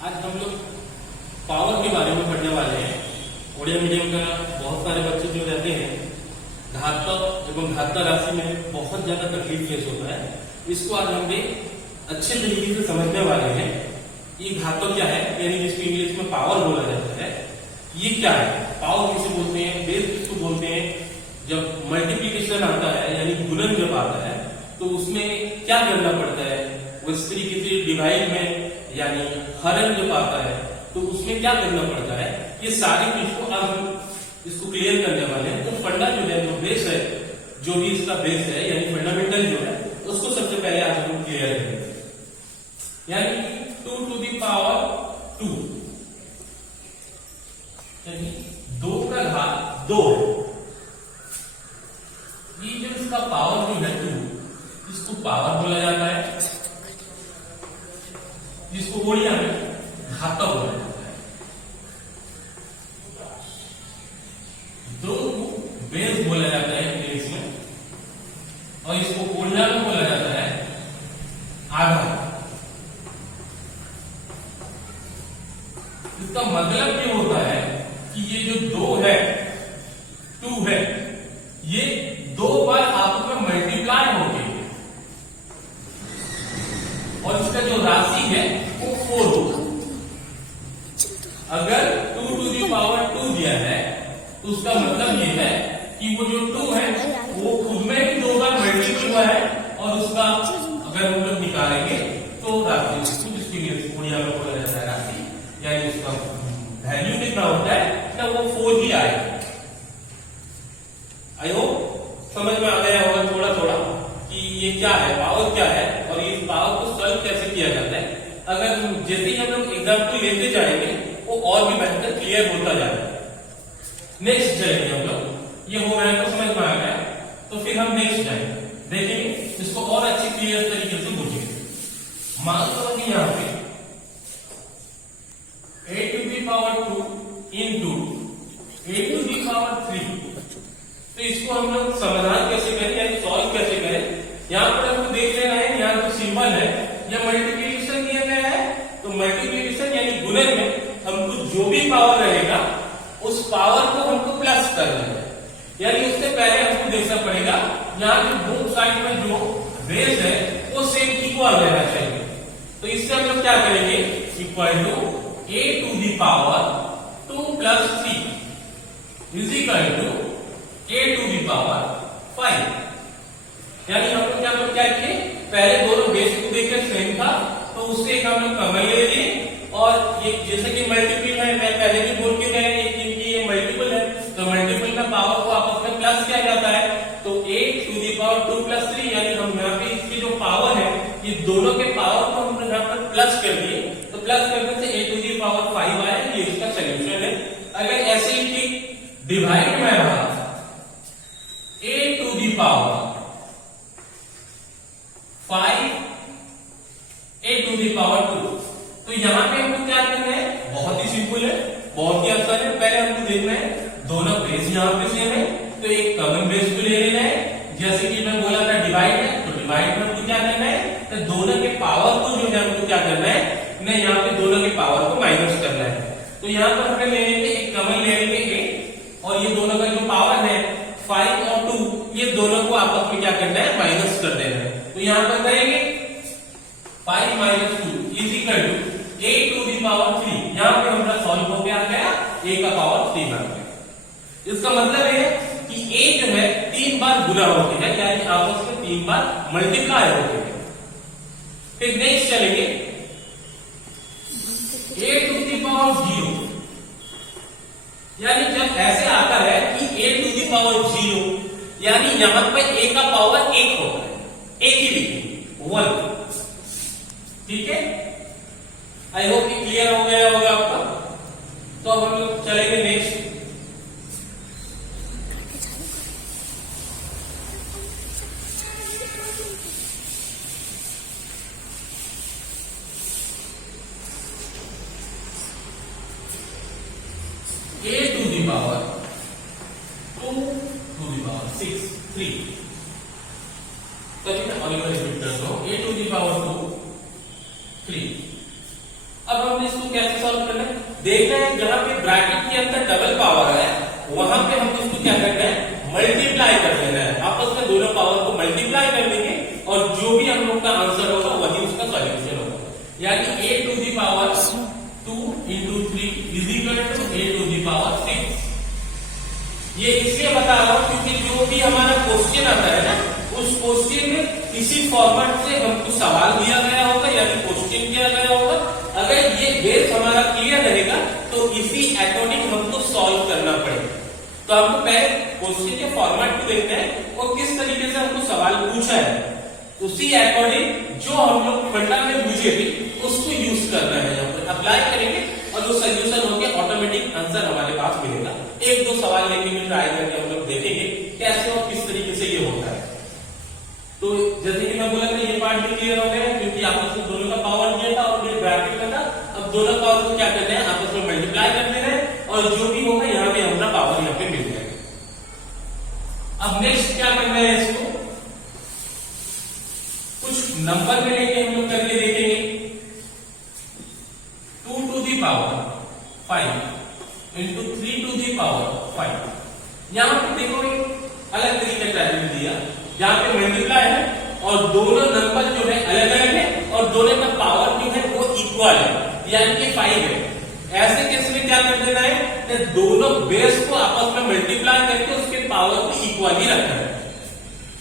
आज हम लोग पावर के बारे में पढ़ने वाले हैं। ओडिया मीडियम का बहुत सारे बच्चे जो रहते हैं घातक एवं घाता राशि में बहुत ज्यादा तकलीफ फेस होता है। इसको आज हम अच्छे तरीके से समझने वाले हैं। ये घातक क्या है, यानी जिसको इंग्लिश में पावर बोला जाता है, ये क्या है, पावर किसे बोलते हैं, बेस किसको बोलते हैं। जब मल्टीप्लीकेशन आता है यानी गुणन जब आता है तो उसमें क्या करना पड़ता है, उस तरीके से डिवाइड में यानी हरण जब आता है तो उसमें क्या करना पड़ता है, ये सारी चीज को आज हम इसको क्लियर करने वाले हैं। तो फंडा जो है, जो बेस है, जो भी इसका बेस है यानी फंडामेंटल जो है, उसको सबसे पहले आज हम क्लियर करेंगे। यानी 2 to the power 2 यानी 2 का घात 2, ये जो इसका पावर जो है 2, इसको पावर बोला जाता है, जिसको ओडिया में घाता बोला जाता है। 2 को बेस बोला जाता है इंग्लिश में, और इसको ओडिया में बोला जाता है आधा। इसका मतलब ये होता है कि ये जो 2 है, 2 है, ये 2 बार आपस में मल्टीप्लाई होगी और इसका जो राशि है वो 4 होगा। अगर 2 to the power 2 दिया है तो उसका मतलब ये है कि वो जो 2 है वो खुद में भी 2 बार मल्टीप्लाई हुआ है, और उसका अगर हम लोग निकालेंगे तो राशि ओडिया में बोला जाता है राशि, यानी उसका वैल्यू कितना होता है ना, वो 4 ही आएगा। आई होप समझ में आ गया होगा थोड़ा थोड़ा कि ये क्या है, पावर क्या है और इस पावर को सॉल्व कैसे किया जाता है। अगर जैसे ही हम लोग एग्जाम्पल लेते जाएंगे वो और भी बेहतर क्लियर होता जाएगा। नेक्स्ट जाएंगे हम लोग, ये हो गया तो समझ में आ गया, तो फिर हम नेक्स्ट जाएंगे, देखेंगे इसको और अच्छी क्लियर तरीके से बुझेंगे। मान लो कि यहाँ पे a to the power 2 into a to the power 3, तो इसको हम लोग समाधान कैसे करें यानी सॉल्व कैसे करें। यहाँ पर हमको देख लेना है, यहाँ पर सिंबल है, यह मल्टीप्लिकेशन दिया गया है, तो मल्टीप्लिकेशन यानी गुणन में हमको जो भी पावर रहेगा उस पावर को हमको प्लस करना है, यानी उससे पहले हमको देखना पड़ेगा यहाँ पे बोथ साइड में जो बेस है वो सेम इक्वल रहना चाहिए। तो इससे हम लोग क्या करेंगे, equal to a to the power 2 plus 3 is equal to a to the power 5। यानी हम लोग क्या किए, पहले दोनों बेस को देखकर सेम था तो उससे एक हम लोग कॉमन ले लिए, और ये जैसे कि मल्टीपल है, मैं पहले भी बोल के गए कि ये मल्टीपल है, तो मल्टीपल में पावर को आपस में प्लस किया जाता है। तो a to the power 2 plus 3 यानी हम यहाँ पे इसकी जो पावर है, ये दोनों के पावर को हम यहाँ पर प्लस कर दिए, तो प्लस करने से a to the power 5 आया, ये इसका सोल्यूशन है। अगर ऐसे ही ठीक डिवाइड में रहा a to the power 5 a to the power 2, तो यहाँ पे हमको क्या करना है, बहुत ही सिंपल है, बहुत ही आसान है। पहले हमको देखना है दोनों बेस यहाँ पे सेम है, तो एक कॉमन बेस को ले लेना है। जैसे कि मैं बोला था डिवाइड है, तो डिवाइड में हमको क्या करना है, तो दोनों के पावर को जो है हमको क्या करना है, नहीं यहाँ पे दोनों के पावर को माइनस करना है। तो यहाँ पर हमें ले लेंगे एक कॉमन ले लेंगे a, और ये दोनों का जो पावर है 5 और 2, ये दोनों को आपस में क्या करना है, माइनस कर देना है। तो यहाँ पर करेंगे 5 minus 2 is equal to a to the power 3। यहाँ पे हमारा सॉल्व हो गया, a का पावर 3 आ गया। इसका मतलब है कि a जो है 3 बार गुना होती है, यानी आपस में 3 बार मल्टीप्लाई होती है। फिर नेक्स्ट चलेंगे a to the power 0, यानी जब ऐसे आता है कि a to the power 0, यानी यहां पर a का पावर 1 होता है, एक ही लिखिए 1। ठीक है, आई होप कि क्लियर हो गया होगा आपका। तो अब हम लोग चलेंगे next. a to the power 2 to the power 6 3, चलिए मैं और एक बार रिपीट करता हूं, a to the power 2 3। अब हम हमने इसको कैसे सॉल्व करना है, देखना है जहां पे ब्रैकेट के अंदर डबल पावर है वहां पे हम इसको क्या करना है, मल्टीप्लाई कर देना है। आपस में दोनों पावर को मल्टीप्लाई कर देंगे और जो भी हम लोग का आंसर होगा वही उसका सॉल्यूशन होगा। यानी a to the power 2 into 3 is equal to a to the power 6। ये इसलिए बता रहा हूं क्योंकि जो भी हमारा क्वेश्चन आता है ना, उस क्वेश्चन में इसी फॉर्मेट से हमको सवाल दिया गया होगा यानी क्वेश्चन किया गया होगा। अगर ये बेस हमारा क्लियर रहेगा तो इसी अकॉर्डिंग हमको सॉल्व करना पड़ेगा। तो हमको पहले क्वेश्चन के फॉर्मेट को देखते हैं और किस तरीके से हमको सवाल पूछा है, उसी अकॉर्डिंग जो हम लोग फंडा में पूछे थे उसको यूज करना है, यहाँ पर अप्लाई करेंगे और जो सोल्यूशन होंगे ऑटोमेटिक आंसर हमारे पास मिलेगा। एक दो सवाल लेके भी ट्राई करके हम लोग देखेंगे कैसे और किस तरीके से ये होता है। तो जैसे कि मैं बोला था ये पार्ट भी क्लियर हो गया क्योंकि आपस में दोनों का पावर दिया था और ये ब्रैकेट में था। अब दोनों पावर को क्या करना है, आपस में मल्टीप्लाई कर देना है और जो भी होगा यहाँ पे हमारा पावर यहाँ पे मिल जाएगा। अब नेक्स्ट क्या करना है, इसको कुछ नंबर में लेके हम लोग करके देखेंगे। 2 to the power 5 into 3 to the power 5। यहाँ पे देखो एक अलग तरीके का ट्रायल दिया जहां पे मल्टीप्लाई है और दोनों नंबर जो है अलग अलग है और दोनों का पावर जो है वो इक्वल है यानी कि 5 है। ऐसे केस में क्या कर देना है कि दोनों बेस को आपस में मल्टीप्लाई करके उसके पावर को इक्वल ही रखना है।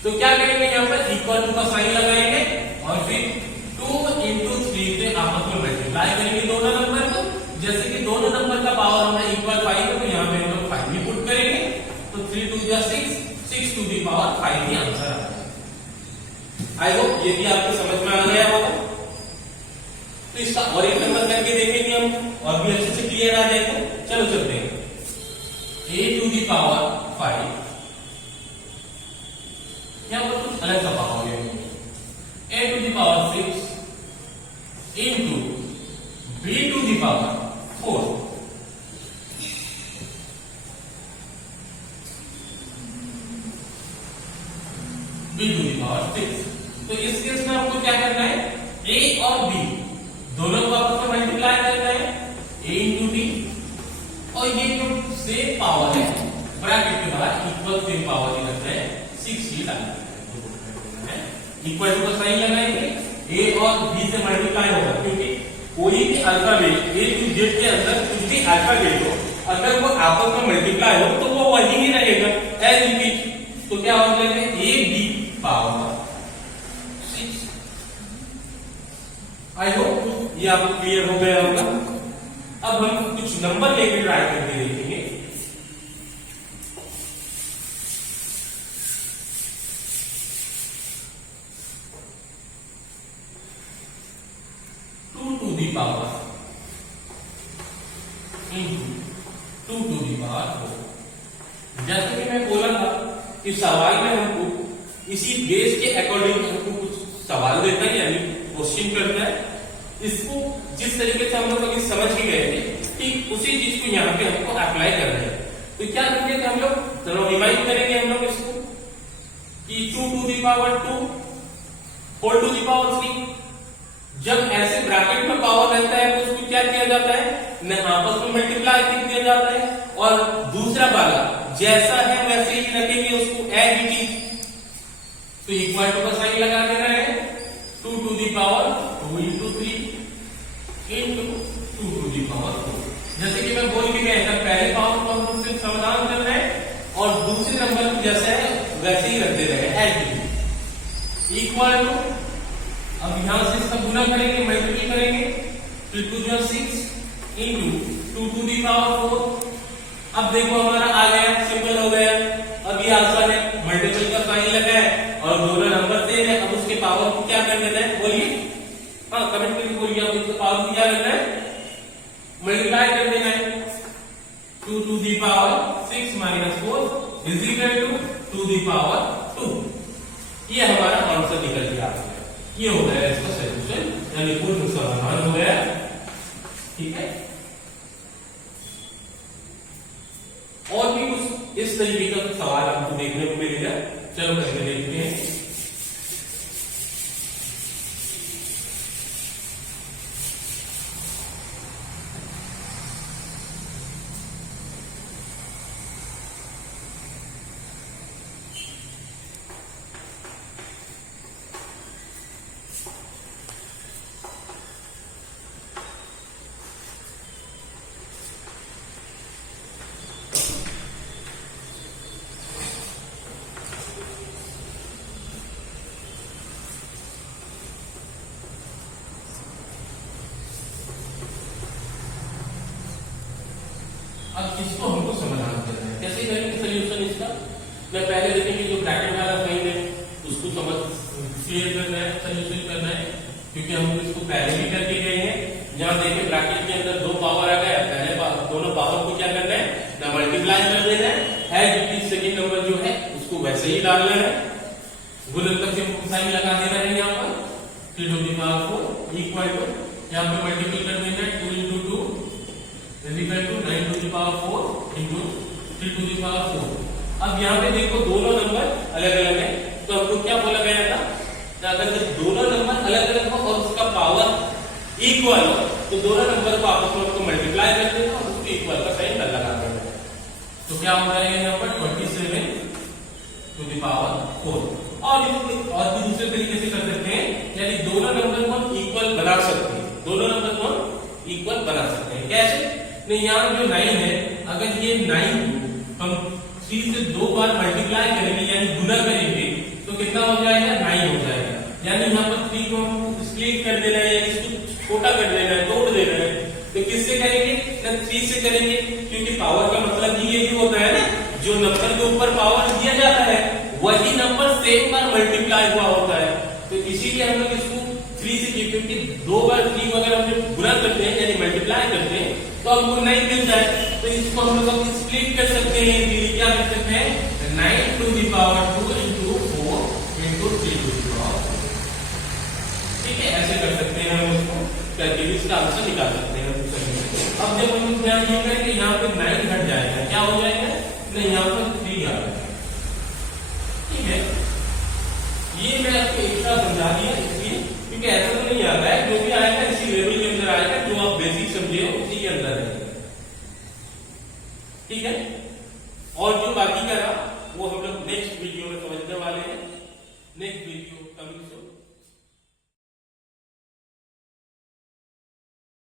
तो क्या करेंगे, यहाँ पर इक्वल टू का साइन लगाएंगे और फिर 2 into 3 से आपस में मल्टीप्लाई करेंगे दोनों नंबर को। जैसे कि दोनों नंबर का पावर हमारा इक्वल 5 है तो यहाँ पे हम लोग 5 भी पुट करेंगे तो 3 2 जा 6 टू दी पावर 5 ही आंसर आता है। आई होप ये भी आपको समझ में आ गया होगा। तो इसका और एक नंबर करके देखेंगे हम और भी अच्छे से क्लियर आ जाएगा। चलो चलते हैं। a टू दी पावर 5, यहां पर कुछ अलग सा पावर है, a to the power 6 into b to the power 4। b to the power 6। तो इस केस में आपको क्या करना है, a और b दोनों को आपस में मल्टीप्लाई करना है, a इंटू b और ये जो सेम पावर है ब्रैकेट के बाहर इक्वल सेम पावर ही रखना है 6 ही डालना है। इक्वल टू का साइन लगाएंगे, a और b से मल्टीप्लाई होगा क्योंकि कोई भी अल्फाबेट a टू z के अंदर कुछ भी अल्फाबेट हो अगर वो आपस में मल्टीप्लाई हो तो वो वही ही रहेगा एज इट इज। तो क्या हो जाएगा, a b power 6। I hope ये आपको क्लियर हो गया होगा। अब हम कुछ नंबर लेकर ट्राई करके देखेंगे। To the power into 2 to the power 4। जैसे कि मैं बोला था कि सवाल में हमको इसी बेस के अकॉर्डिंग हमको कुछ सवाल देता है यानी क्वेश्चन करता है। इसको जिस तरीके से हम लोग अभी समझ ही गए थे ठीक उसी चीज को यहाँ पे हमको अप्लाई करना है। तो क्या करेंगे कि हम लोग चलो रिवाइज करेंगे हम लोग इसको कि 2 to the power 2 whole to the power 3। जब ऐसे ब्रैकेट में पावर रहता है तो उसको क्या किया जाता है, न आपस में मल्टीप्लाई किया जाता है और दूसरा वाला जैसा है वैसे ही रखेंगे उसको एज इट इज। तो इक्वल टू का साइन लगा देना है 2 to the power 2 into 3 into 2 to the power 4। जैसे कि मैं बोल के गया था पहले पावर को हम सिर्फ समाधान करना है और दूसरे नंबर को जैसा है वैसे ही रख दे रहे हैं as it is. Equal to अब यहां से इसका गुना करेंगे मल्टीप्लाई करेंगे फिर 2 जो 6 इंटू 2 टू दी पावर 4। अब देखो हमारा आ गया, सिंपल हो गया। अब ये आंसर है, मल्टीपल का साइन लगा है और दोनों नंबर दे रहे। अब उसके पावर को क्या कर देना है बोलिए, हाँ कमेंट करके बोलिए। अब उसके पावर को क्या करना है, मल्टीप्लाई कर देना है। 2 to the power 6 minus 4 is equal to 2 the power 2। ये हमारा आंसर निकल गया। ये हो गया इसका सॉल्यूशन यानी पूर्ण समाधान हो गया। ठीक है, और भी कुछ इस तरीके का सवाल आपको देखने को मिलेगा। चलो करके देखते हैं। अब इसको हमको समाधान करना है। कैसे करेंगे सोल्यूशन इसका? मैं पहले देखेंगे जो ब्रैकेट वाला साइन है उसको समझ क्लियर करना है, सोल्यूशन करना है, क्योंकि हम इसको पहले भी करके गए हैं। जहां देखिए ब्रैकेट के अंदर दो पावर आ गया, पहले दोनों पावर को क्या करना है ना मल्टीप्लाई कर देना है जो सेकंड नंबर जो है उसको वैसे ही डालना है, गुणनखंड से साइन लगा देना है यहाँ पर 3 to the power 4 equal to यहाँ पे मल्टीप्लाई कर देना है 2 into 2 is equal to 9 to the power 4 into 3 to the power 4। अब यहाँ पे देखो दोनों नंबर अलग अलग है, तो हमको क्या बोला गया था, अगर दोनों नंबर अलग अलग हो और उसका पावर इक्वल हो तो दोनों नंबर को आपस में उसको मल्टीप्लाई कर देना और उसको इक्वल का साइन लगा देना। तो क्या हो जाएगा यहाँ पर 27 to the power 4। और भी दूसरे तरीके से कर सकते हैं, यानी दोनों नंबर को हम इक्वल बना सकते हैं, दोनों नंबर को हम इक्वल बना सकते हैं। कैसे? नहीं, यहाँ जो 9 है, अगर ये 9 हम 3 से 2 बार मल्टीप्लाई करेंगे यानी गुना करेंगे तो कितना हो जाएगा 9 हो जाएगा। यानी यहाँ पर 3 को हम स्प्लिट कर देना है, यानी इसको छोटा कर देना है, तोड़ देना है। तो किससे करेंगे ना 3 से करेंगे, क्योंकि पावर का मतलब ये भी होता है ना, जो नंबर के ऊपर पावर दिया जाता है वही नंबर सेम बार मल्टीप्लाई हुआ होता है। तो इसीलिए हम लोग इसको 3 से, क्योंकि 2 बार 3 अगर हम जब गुना करते हैं यानी मल्टीप्लाई करते हैं तो हमको 9 मिल जाए। तो इसको हम लोग स्प्लिट कर सकते हैं, क्या कर सकते हैं 9 to the power 2 into 4 into 3 to the power 4। ठीक है, ऐसे कर सकते हैं हम इसको करके इसका आंसर निकाल सकते हैं। अब जब हम लोग ध्यान ये करें कि यहाँ पे 9 घट जाएगा, क्या हो जाएगा नहीं यहाँ पर 3 आ जाएगा। ठीक है, ये मैं आपको एक्स्ट्रा समझा दिया इसलिए, क्योंकि ऐसा तो नहीं आता है, जो भी आएगा इसी लेवल के अंदर आएगा, जो आप बेसिक समझे हो उसी के अंदर रहेगा। ठीक है, और जो बाकी का रहा वो हम लोग नेक्स्ट वीडियो में समझने वाले हैं। Next video